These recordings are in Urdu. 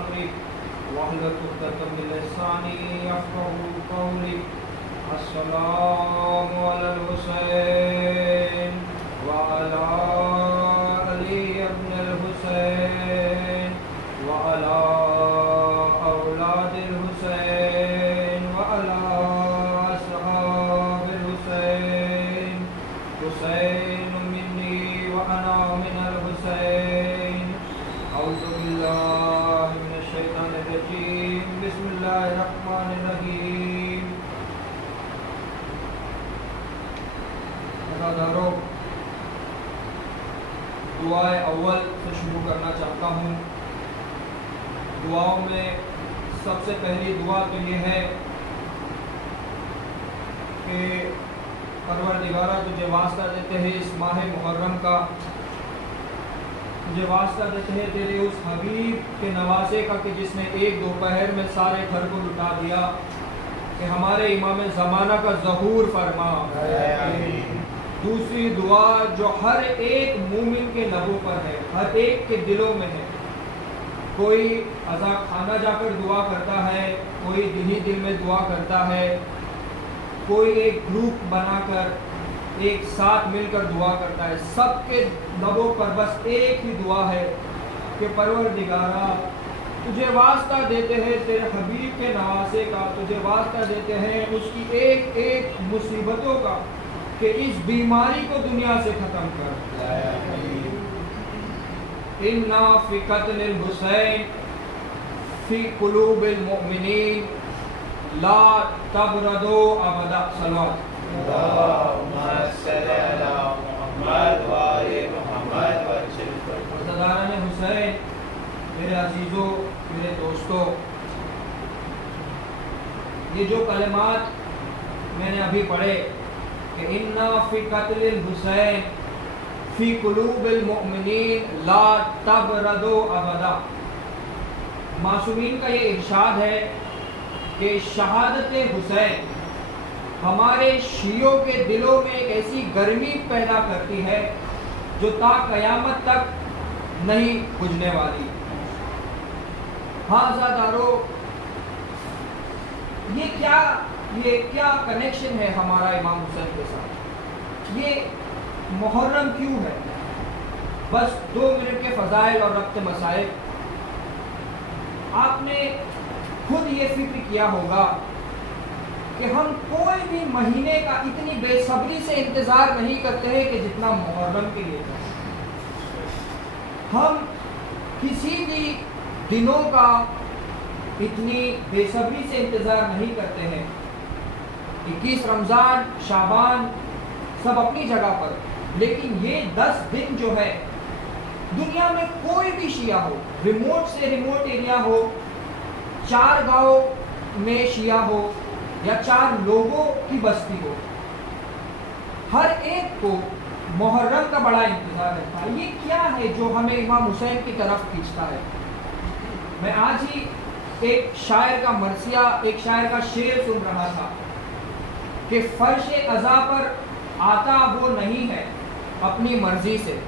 أمري واحلل عقدة من لساني يفقهوا قولي. السلام على الحسين وعلى علي بن الحسين وعلى أولاد الحسين وعلى أصحاب الحسين. حسين مني وأنا من الحسين. أعوذ بالله من الشيطان الرجيم. بسم الله الرحمن الرحيم. عزادارو، دعائے اول سے شروع کرنا چاہتا ہوں. دعاؤں میں سب سے پہلی دعا تو یہ ہے کہ پروردگارہ تجھے واسطہ دیتے ہیں اس ماہ محرم کا، تجھے واسطہ دیتے ہیں تیرے اس حبیب کے نوازے کا کہ جس نے ایک دوپہر میں سارے گھر کو لٹا دیا، کہ ہمارے امام زمانہ کا ظہور فرما. دوسری دعا جو ہر ایک مومن کے لبوں پر ہے، ہر ایک کے دلوں میں ہے. کوئی عزا خانہ جا کر دعا کرتا ہے، کوئی دل ہی دل میں دعا کرتا ہے، کوئی ایک گروپ بنا کر ایک ساتھ مل کر دعا کرتا ہے. سب کے لبوں پر بس ایک ہی دعا ہے کہ پروردگارہ تجھے واسطہ دیتے ہیں تیرے حبیب کے نواسے کا، تجھے واسطہ دیتے ہیں اس کی ایک ایک مصیبتوں کا کہ اس بیماری کو دنیا سے ختم کر. اِنَّا فِي قَتْلِ الْحُسَيْنِ فِي قُلُوبِ الْمُؤْمِنِينَ لَا تَبْرَدُوا أَبَدًا. صلوات. اللهم صل على محمد وآل محمد وسلم. عزاداران حسین، میرے عزیزوں، میرے دوستوں، یہ جو کلمات میں نے ابھی پڑھے کہ اِنَّا فِي قَتْلِ الْحُسَيْنِ فِي قُلُوبِ الْمُؤْمِنِينَ لَا تَبْرَدُوا أَبَدًا، معصومین کا یہ ارشاد ہے کہ شہادت حسین ہمارے شیعوں کے دلوں میں ایک ایسی گرمی پیدا کرتی ہے جو تا قیامت تک نہیں بجھنے والی. ہاں عزادارو، یہ کیا کنیکشن ہے ہمارا امام حسین کے ساتھ؟ یہ محرم کیوں ہے؟ بس 2 منٹ کے فضائل اور ربط مسائل. آپ نے خود یہ فکر کیا ہوگا کہ ہم کوئی بھی مہینے کا اتنی بے صبری سے انتظار نہیں کرتے ہیں کہ جتنا محرم کے لیے کرتے ہیں. ہم کسی بھی دنوں کا اتنی بے صبری سے انتظار نہیں کرتے ہیں. 21 رمضان، شعبان سب اپنی جگہ پر، لیکن یہ 10 دن جو ہے دنیا میں کوئی بھی شیعہ ہو، ریموٹ سے ریموٹ ایریا ہو، 4 گاؤں میں شیعہ ہو یا 4 لوگوں کی بستی ہو، ہر ایک کو محرم کا بڑا انتظار رہتا ہے. یہ کیا ہے جو ہمیں امام حسین کی طرف کھینچتا ہے؟ میں آج ہی ایک شاعر کا مرثیہ، ایک شاعر کا شعر سن رہا تھا کہ فرش عزا پر آتا وہ نہیں ہے اپنی مرضی سے،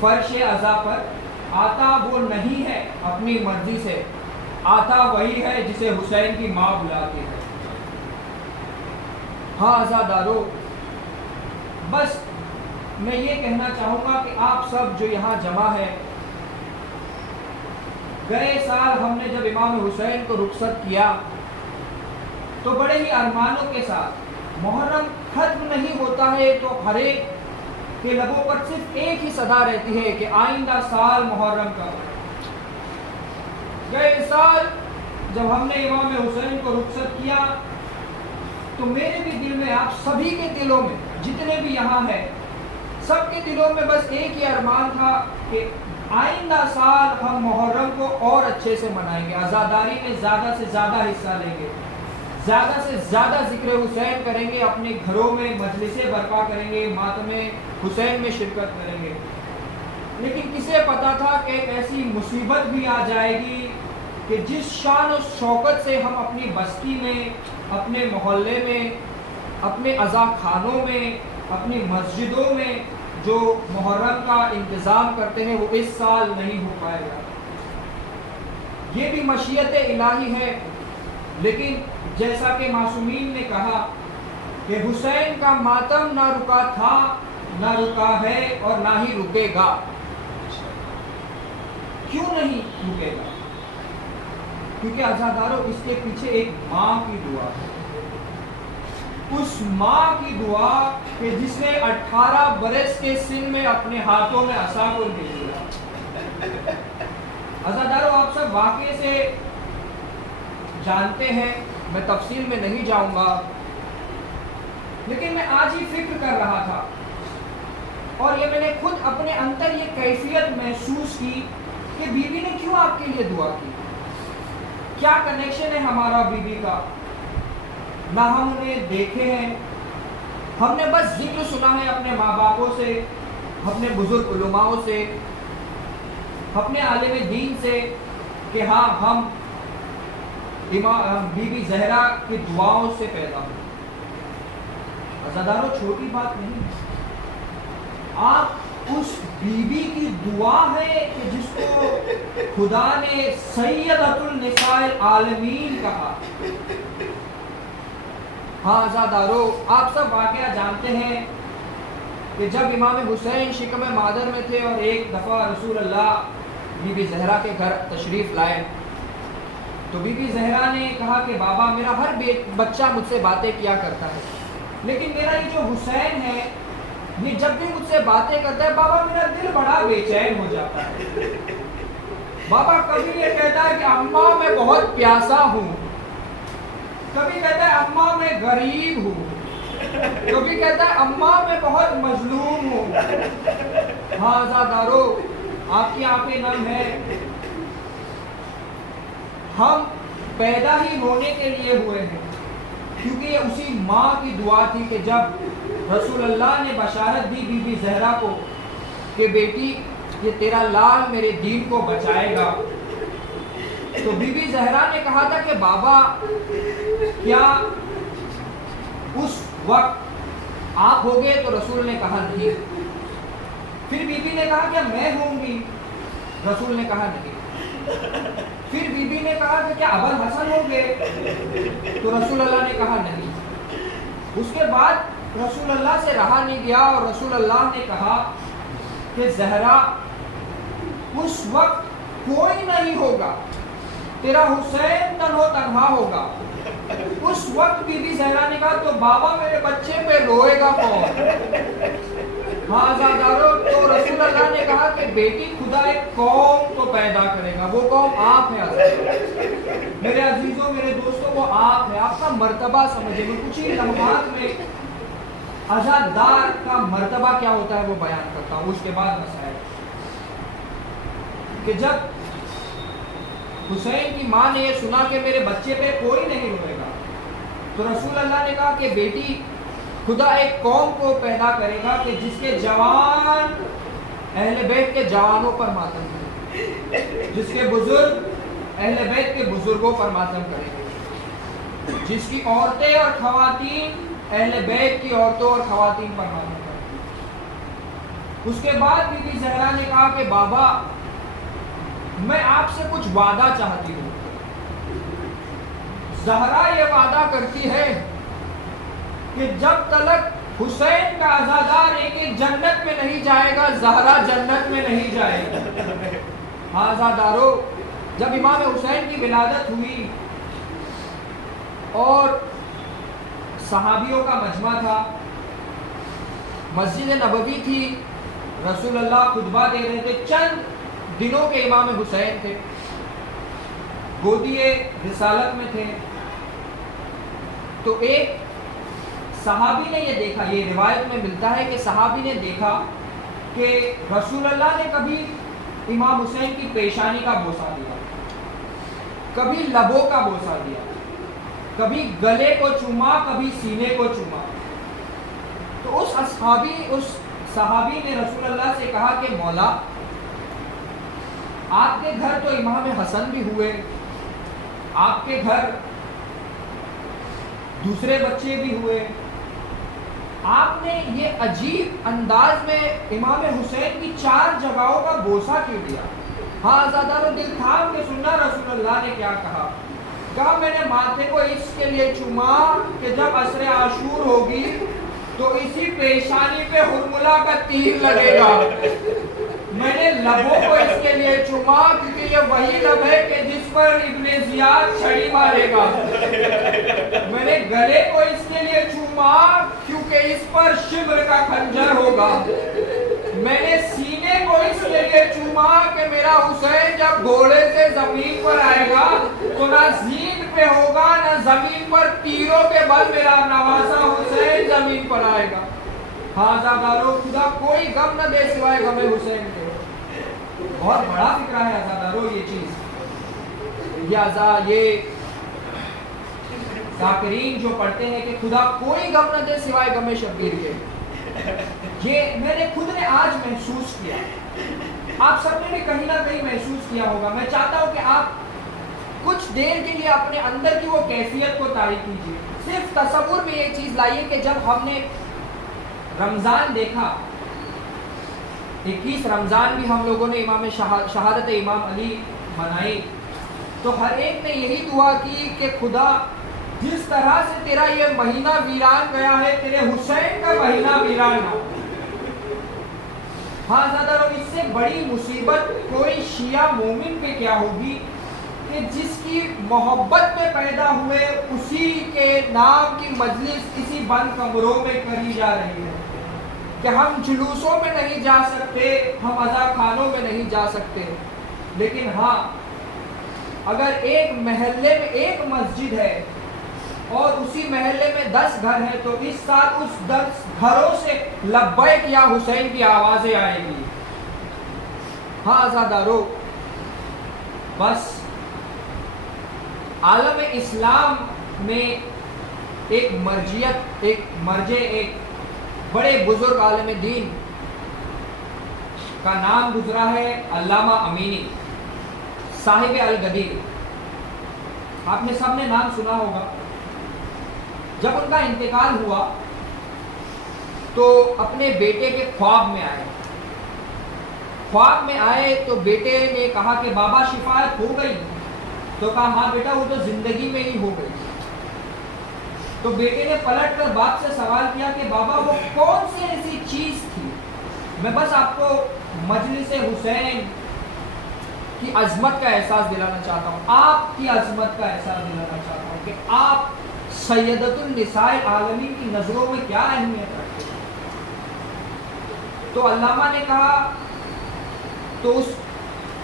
فرش عزا پر آتا وہ نہیں ہے اپنی مرضی سے، آتا وہی ہے جسے حسین کی ماں بلاتی ہے. ہاں عزادارو، بس میں یہ کہنا چاہوں گا کہ آپ سب جو یہاں جمع ہے، گئے سال ہم نے جب امام حسین کو رخصت کیا تو بڑے ہی ارمانوں کے ساتھ، محرم ختم نہیں ہوتا ہے تو ہر ایک کے لبوں پر صرف ایک ہی صدا رہتی ہے کہ آئندہ سال محرم کا. گئے سال جب ہم نے امام حسین کو رخصت کیا تو میرے بھی دل میں، آپ سبھی کے دلوں میں، جتنے بھی یہاں ہیں سب کے دلوں میں بس ایک ہی ارمان تھا کہ آئندہ سال ہم محرم کو اور اچھے سے منائیں گے، عزاداری میں زیادہ سے زیادہ حصہ لیں گے، زیادہ سے زیادہ ذکر حسین کریں گے، اپنے گھروں میں مجلسیں برپا کریں گے، ماتم حسین میں شرکت کریں گے. لیکن کسے پتا تھا کہ ایک ایسی مصیبت بھی آ جائے گی کہ جس شان و شوکت سے ہم اپنی بستی میں، اپنے محلے میں، اپنے عزا خانوں میں، اپنی مسجدوں میں جو محرم کا انتظام کرتے ہیں وہ اس سال نہیں ہو پائے گا. یہ بھی مشیت الہی ہے، لیکن جیسا کہ معصومین نے کہا کہ حسین کا ماتم نہ رکا تھا، نہ رکا ہے اور نہ ہی رکے گا۔ کیوں نہیں رکے گا؟ کیونکہ عزادارو اس کے پیچھے ایک ماں کی دعا ہے، اس ماں کی دعا کہ جس نے 18 برس کے سن میں اپنے ہاتھوں میں عصا کو لے لیا۔ عزادارو آپ سب واقعے سے جانتے ہیں، میں تفصیل میں نہیں جاؤں گا، لیکن میں آج ہی فکر کر رہا تھا اور یہ میں نے خود اپنے اندر یہ کیفیت محسوس کی کہ بیوی نے کیوں آپ کے لیے دعا کی؟ کیا کنیکشن ہے ہمارا بیوی کا؟ نہ ہم انہیں دیکھے ہیں، ہم نے بس ذکر سنا ہے اپنے ماں باپوں سے، اپنے بزرگ علماؤں سے، اپنے عالم دین سے کہ ہاں ہم بی بی زہرا کی دعاؤں سے پیدا ہوئے۔ عزادارو چھوٹی بات نہیں ہے، آپ اس بی بی کی دعا ہے کہ جس کو خدا نے سیدۃ النساء العالمین کہا۔ ہاں عزادارو آپ سب واقعہ جانتے ہیں کہ جب امام حسین شکم مادر میں تھے اور ایک دفعہ رسول اللہ بی بی زہرا کے گھر تشریف لائے تو بی بی زہرا نے کہا کہ بابا میرا ہر بچہ مجھ سے باتیں کیا کرتا ہے، لیکن میرا یہ جو حسین ہے یہ جب بھی مجھ سے باتیں کرتا ہے بابا میرا دل بڑا بے چین ہو جاتا ہے۔ بابا کبھی یہ کہتا ہے کہ اماں میں بہت پیاسا ہوں، کبھی کہتا ہے اماں میں غریب ہوں، کبھی کہتا ہے اماں میں بہت مظلوم ہوں۔ ہاں عزادارو آپ کی آنکھیں نم ہے، ہم پیدا ہی ہونے کے لیے ہوئے ہیں، کیونکہ یہ اسی ماں کی دعا تھی کہ جب رسول اللہ نے بشارت دی بی بی زہرا کو کہ بیٹی یہ تیرا لال میرے دین کو بچائے گا، تو بی بی زہرا نے کہا تھا کہ بابا کیا اس وقت آپ ہوگے؟ تو رسول نے کہا نہیں۔ پھر بی بی نے کہا کہ میں ہوں گی، رسول نے کہا نہیں۔ پھر بی بی نے کہا کہ کیا ابو الحسن ہوں گے؟ تو رسول اللہ نے کہا نہیں۔ اس کے بعد رسول اللہ سے رہا نہیں گیا اور رسول اللہ نے کہا کہ زہرا اس وقت کوئی نہیں ہوگا، تیرا حسین تنہا ہوگا۔ اس وقت بی بی زہرا نے کہا تو بابا میرے بچے پہ روئے گا کون؟ ہاں عزادارو تو رسول اللہ نے کہا کہ بیٹی خدا ایک قوم کو پیدا کرے گا، وہ قوم آپ ہے عزیزوں، میرے عزیزوں میرے دوستوں، وہ آپ ہے۔ آپ کا مرتبہ سمجھے، میں کچھ ہی لمحات میں عزادار کا مرتبہ کیا ہوتا ہے وہ بیان کرتا ہوں، اس کے بعد مسائل کہ جب حسین کی ماں نے یہ سنا کہ میرے بچے پہ کوئی نہیں روئے گا تو رسول اللہ نے کہا کہ بیٹی خدا ایک قوم کو پیدا کرے گا کہ جس کے جوان اہل بیت کے جوانوں پر ماتم کریں، جس کے بزرگ اہل بیت کے بزرگوں پر ماتم کریں گے، جس کی عورتیں اور خواتین اہل بیت کی عورتوں اور خواتین پر ماتم کریں گے۔ اس کے بعد بی بی زہرا نے کہا کہ بابا میں آپ سے کچھ وعدہ چاہتی ہوں۔ زہرا یہ وعدہ کرتی ہے کہ جب تلک حسین کا عزادار ایک جنت میں نہیں جائے گا زہرا جنت میں نہیں جائے گا۔ ہاں عزادارو جب امام حسین کی ولادت ہوئی اور صحابیوں کا مجمع تھا، مسجد نبوی تھی، رسول اللہ خطبہ دے رہے تھے، چند دنوں کے امام حسین تھے، گودیے رسالت میں تھے، تو ایک صحابی نے یہ دیکھا، یہ روایت میں ملتا ہے کہ صحابی نے دیکھا کہ رسول اللہ نے کبھی امام حسین کی پیشانی کا بوسہ دیا، کبھی لبوں کا بوسہ دیا، کبھی گلے کو چوما، کبھی سینے کو چوما۔ تو اس صحابی نے رسول اللہ سے کہا کہ مولا آپ کے گھر تو امام حسن بھی ہوئے، آپ کے گھر دوسرے بچے بھی ہوئے، آپ نے یہ عجیب انداز میں امام حسین کی 4 جگہوں کا بوسہ کیوں دیا؟ ہاں آزاداروں، دل تھام کے سننا رسول اللہ نے کیا کہا. کہا میں نے ماتھے کو اس کے لیے چوما کہ جب عصر عاشور ہوگی تو اسی پیشانی پہ حرملہ کا تیر لگے گا. میں نے لبوں کو اس کے لیے چوما کیونکہ یہ وہی لب ہے کہ جس پر ابن زیاد چھڑی مارے گا. میں نے گلے کو اس کے لیے چوما کیونکہ اس پر شبر کا خنجر ہوگا. میں نے سینے کو اس کے لیے چوما کہ میرا حسین جب گھوڑے سے زمین پر آئے گا تو نہ زین پہ ہوگا نہ زمین پر تیروں کے بل میرا نوازا حسین زمین پر آئے گا. ہاں آزادارو، خدا کوئی غم نہ دے سوائے غم حسین کے. بہت بڑا فکرہ ہے آزادارو یہ چیز. یہ ذاکرین جو پڑھتے ہیں کہ خدا کوئی غم نہ دے سوائے غم شبیر کے، یہ میں نے خود نے آج محسوس کیا. آپ سب نے بھی کہیں نہ کہیں محسوس کیا ہوگا. میں چاہتا ہوں کہ آپ کچھ دیر کے لیے اپنے اندر کی وہ کیفیت کو طاری کیجیے. صرف تصور میں یہ چیز لائیے کہ جب ہم نے رمضان دیکھا، 21 رمضان بھی ہم لوگوں نے امام شہادت امام علی منائی، تو ہر ایک نے یہی دعا کی کہ خدا جس طرح سے تیرا یہ مہینہ ویران گیا ہے، تیرے حسین کا مہینہ ویران نہ ہو. ہاں زیادہ لوگ، اس سے بڑی مصیبت کوئی شیعہ مومن پہ کیا ہوگی کہ جس کی محبت میں پیدا ہوئے اسی کے نام کی مجلس اسی بند کمروں میں کری جا رہی ہے. کہ ہم جلوسوں میں نہیں جا سکتے، ہم عزا خانوں میں نہیں جا سکتے، لیکن ہاں اگر ایک محلے میں ایک مسجد ہے اور اسی محلے میں 10 گھر ہیں تو اس سال اس 10 گھروں سے لبیک یا حسین کی آوازیں آئیں گی. ہاں آزادارو، بس عالم اسلام میں ایک مرجعیت، ایک مرجع، ایک بڑے بزرگ عالم دین کا نام گزرا ہے، علامہ امینی صاحب الغدیر. آپ نے سب نے نام سنا ہوگا. جب ان کا انتقال ہوا تو اپنے بیٹے کے خواب میں آئے. خواب میں آئے تو بیٹے نے کہا کہ بابا شفاعت ہو گئی. تو کہا ہاں بیٹا وہ تو زندگی میں ہی ہو گئی. تو بیٹے نے پلٹ کر باپ سے سوال کیا کہ بابا وہ کون سی ایسی چیز تھی؟ میں بس آپ کو مجلس حسین کی عظمت کا احساس دلانا چاہتا ہوں، آپ کی عظمت کا احساس دلانا چاہتا ہوں کہ آپ سیدۃ النساء العالمین کی نظروں میں کیا اہمیت رکھتے ہیں. تو علامہ نے کہا، تو اس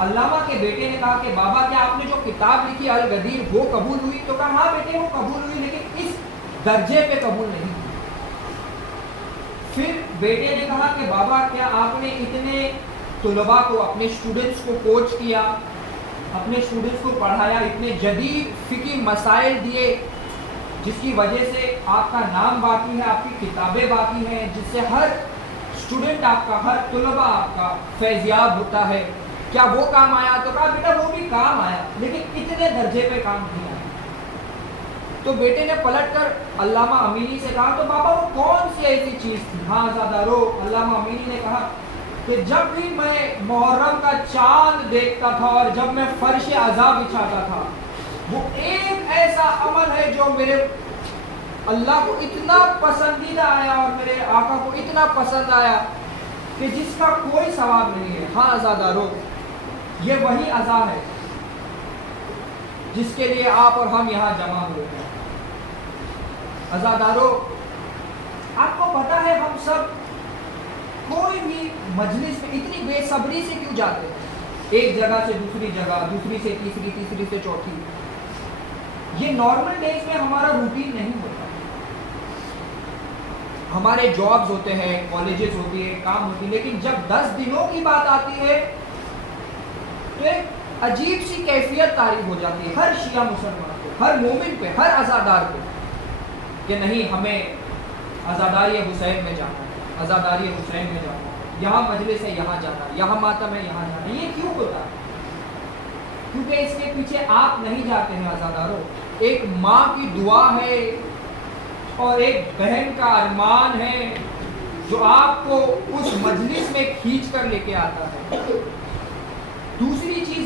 علامہ کے بیٹے نے کہا کہ بابا کیا آپ نے جو کتاب لکھی الغدیر وہ قبول ہوئی؟ تو کہا ہاں بیٹے وہ قبول ہوئی، لیکن اس درجے پہ قبول نہیں. پھر بیٹے نے کہا کہ بابا کیا آپ نے اتنے طلباء کو، اپنے اسٹوڈنٹس کو کوچ کیا، اپنے اسٹوڈنٹس کو پڑھایا، اتنے جدید فقہی مسائل دیے جس کی وجہ سے آپ کا نام باقی ہے، آپ کی کتابیں باقی ہیں، جس سے ہر اسٹوڈنٹ آپ کا، ہر طلباء آپ کا فیضیاب ہوتا ہے، کیا وہ کام آیا؟ تو کہا بیٹا وہ بھی کام آیا، لیکن اتنے درجے پہ کام نہیں آیا. تو بیٹے نے پلٹ کر علامہ امینی سے کہا تو بابا وہ کون سی ایسی چیز تھی؟ ہاں آزادارو، علامہ امینی نے کہا کہ جب بھی میں محرم کا چاند دیکھتا تھا اور جب میں فرش عزا بچھاتا تھا، وہ ایک ایسا عمل ہے جو میرے اللہ کو اتنا پسندیدہ آیا اور میرے آقا کو اتنا پسند آیا کہ جس کا کوئی ثواب نہیں ہے. ہاں آزادارو، یہ وہی عزا ہے جس کے لیے آپ اور ہم یہاں جمع ہوئے ہیں. عزادارو، آپ کو پتا ہے ہم سب کوئی بھی مجلس میں اتنی بے صبری سے کیوں جاتے ہیں؟ ایک جگہ سے دوسری جگہ، دوسری سے تیسری، تیسری سے چوتھی. یہ نارمل ڈیز میں ہمارا روٹین نہیں ہوتا. ہمارے جابز ہوتے ہیں، کالجز ہوتی ہے، کام ہوتی ہے، لیکن جب 10 دنوں کی بات آتی ہے تو ایک عجیب سی کیفیت طاری ہو جاتی ہے ہر شیعہ مسلمان کو، ہر مومن پہ، ہر عزادار کو کہ نہیں ہمیں عزاداری حسین میں جانا ہے، عزاداری حسین میں جانا ہے، یہاں مجلس ہے یہاں جانا ہے، یہاں ماتم ہے یہاں جانا ہے. یہ کیوں ہوتا ہے؟ کیونکہ اس کے پیچھے آپ نہیں جاتے ہیں عزاداروں. ایک ماں کی دعا ہے اور ایک بہن کا ارمان ہے جو آپ کو اس مجلس میں کھینچ کر لے کے آتا ہے. دوسری چیز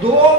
2